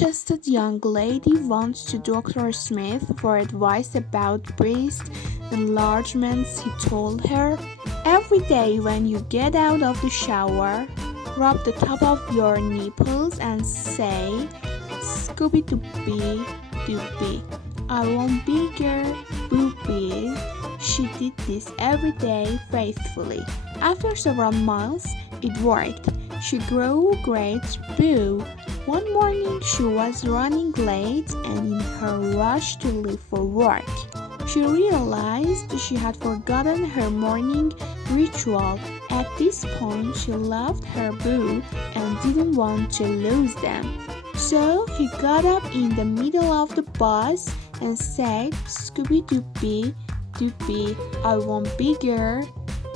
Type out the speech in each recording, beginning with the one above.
well-chested young lady went to Dr. Smith for advice about breast enlargements. He told her, "Every day when you get out of the shower, rub the top of your nipples and say, 'Scooby-Dooby Dooby, I want bigger boobies.'" She did this every day faithfully. After several months, it worked. She grew great boo. One morning she was running late, and in her rush to leave for work, she realized she had forgotten her morning ritual. At this point, she loved her boo and didn't want to lose them. So he got up in the middle of the bus and said, "Scooby-Dooby Dooby, I want bigger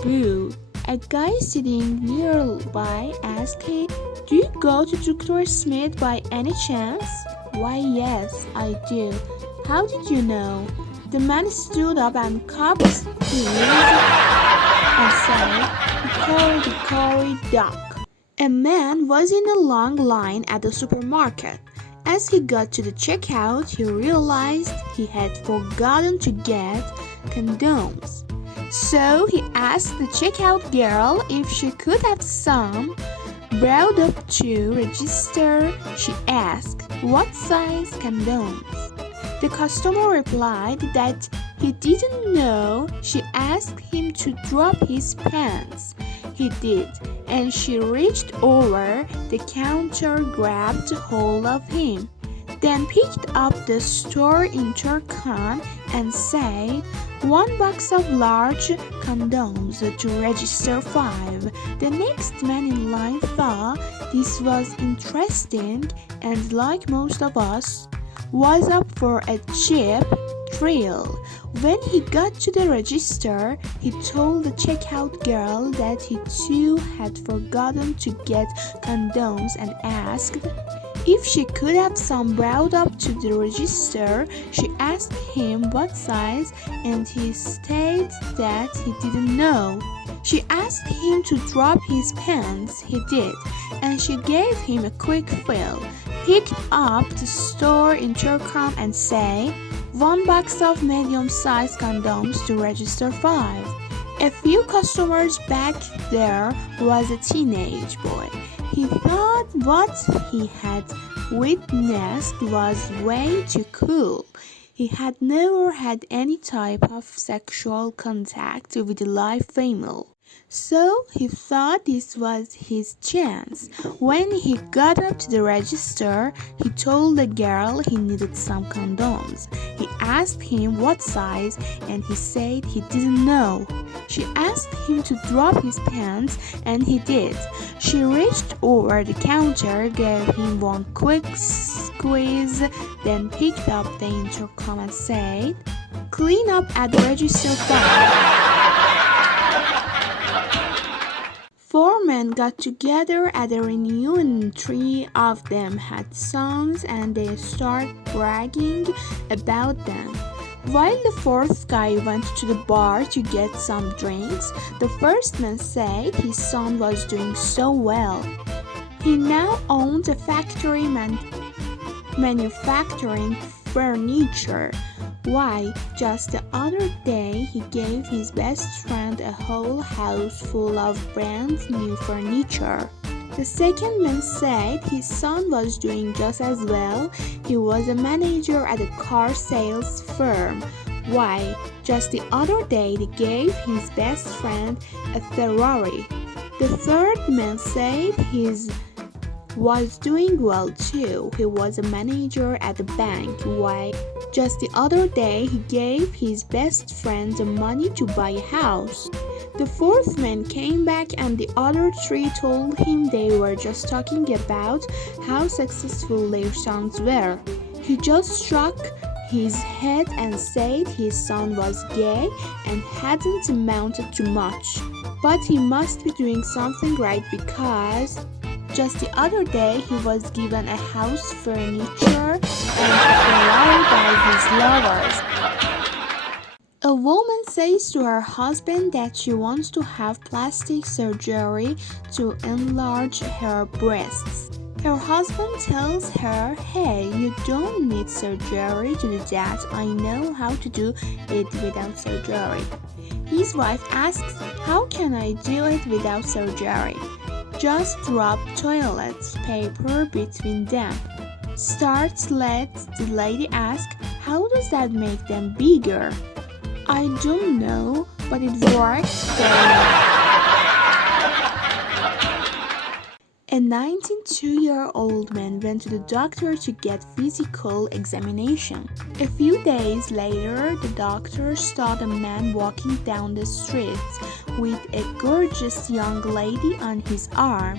boo." A guy sitting nearby asked him, "Do you go to Dr. Smith by any chance?" "Why, yes, I do." "How did you know?" The man stood up and cupped his and said, "Hickory dock." A man was in a long line at the supermarket. As he got to the checkout, he realized he had forgotten to get condoms. So he asked the checkout girl if she could have some. Brought up to register, she asked, "What size condoms?" The customer replied that he didn't know. She asked him to drop his pants. He did, and she reached over the counter, grabbed hold of him, then picked up the store intercom and said, "One box of large condoms to register 5. The next man in line thought this was interesting and, like most of us, was up for a cheap thrill. When he got to the register, he told the checkout girl that he too had forgotten to get condoms and asked if she could have some. Brought up to the register, she asked him what size, and he stated that he didn't know. She asked him to drop his pants. He did, and she gave him a quick fill, picked up the store intercom and said, "One box of medium-sized condoms to register 5. A few customers back there was a teenage boy. He thought what he had witnessed was way too cool. He had never had any type of sexual contact with a live female, so he thought this was his chance. When he got up to the register, he told the girl he needed some condoms. He asked him what size, and he said he didn't know. She asked him to drop his pants, and he did. She reached over the counter, gave him one quick squeeze, then picked up the intercom and said, "Clean up at register 5." 4 men got together at a reunion. 3 of them had sons, and they started bragging about them. While the 4th guy went to the bar to get some drinks, the first man said his son was doing so well. He now owned a factory manufacturing furniture. Why, just the other day he gave his best friend a whole house full of brand new furniture. The second man said his son was doing just as well. He was a manager at a car sales firm. Why, just the other day he gave his best friend a Ferrari. The third man said his was doing well too. He was a manager at a bank. Why, just the other day he gave his best friend the money to buy a house. The 4th man came back, and the other 3 told him they were just talking about how successful their sons were. He just shook his head and said his son was gay and hadn't amounted to much, but he must be doing something right because just the other day he was given a house, furniture, and a Ferrari by his lovers. A woman says to her husband that she wants to have plastic surgery to enlarge her breasts. Her husband tells her, "Hey, you don't need surgery to do that. I know how to do it without surgery." His wife asks, "How can I do it without surgery?" "Just rub toilet paper between them." Let the lady ask, "How does that make them bigger?" "I don't know, but it worked for me." A 92-year-old man went to the doctor to get physical examination. A few days later, the doctor saw the man walking down the street with a gorgeous young lady on his arm.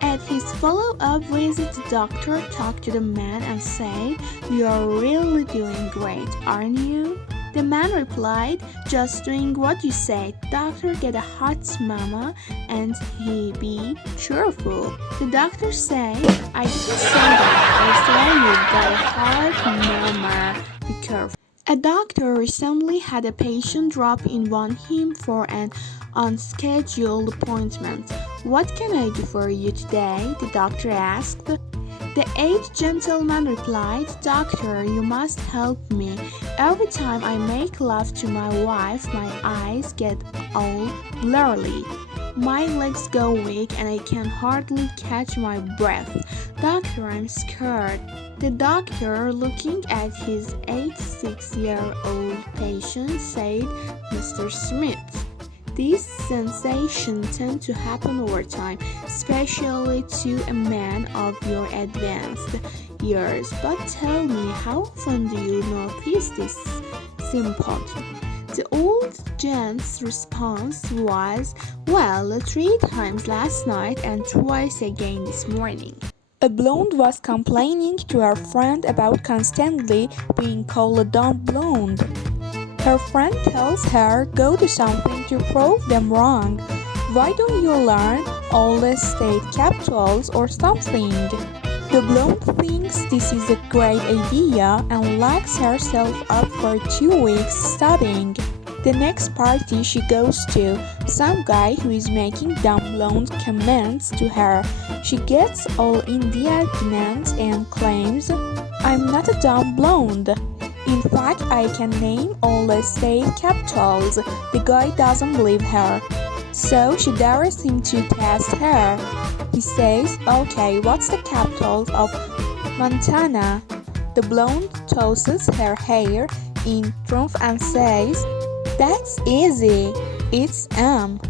At his follow-up visit, the doctor talked to the man and said, "You are really doing great, aren't you?" The man replied, "Just doing what you said. Doctor, get a hot mama and he be cheerful." The doctor said, "I didn't say that. I said you got a hot mama. Be careful." A doctor recently had a patient drop in on him for an unscheduled appointment. "What can I do for you today?" the doctor asked. The aged gentleman replied, "Doctor, you must help me. Every time I make love to my wife, my eyes get all blurry. My legs go weak and I can hardly catch my breath. Doctor, I'm scared." The doctor, looking at his 86-year-old patient, said, "Mr. Smith, these sensations tend to happen over time, especially to a man of your advanced years. But tell me, how often do you notice this symptom?" The old gent's response was, "Well, 3 times last night and twice again this morning." A blonde was complaining to her friend about constantly being called a dumb blonde. Her friend tells her, "Go do something to prove them wrong. Why don't you learn all the state capitals or something?" The blonde thinks this is a great idea and locks herself up for 2 weeks studying. The next party she goes to, some guy who is making dumb blonde comments to her. She gets all indignant and claims, "I'm not a dumb blonde. In fact, I can name all the state capitals." The guy doesn't believe her, so she dares him to test her. He says, "Okay, what's the capital of Montana?" The blonde tosses her hair in triumph and says, "That's easy. It's M."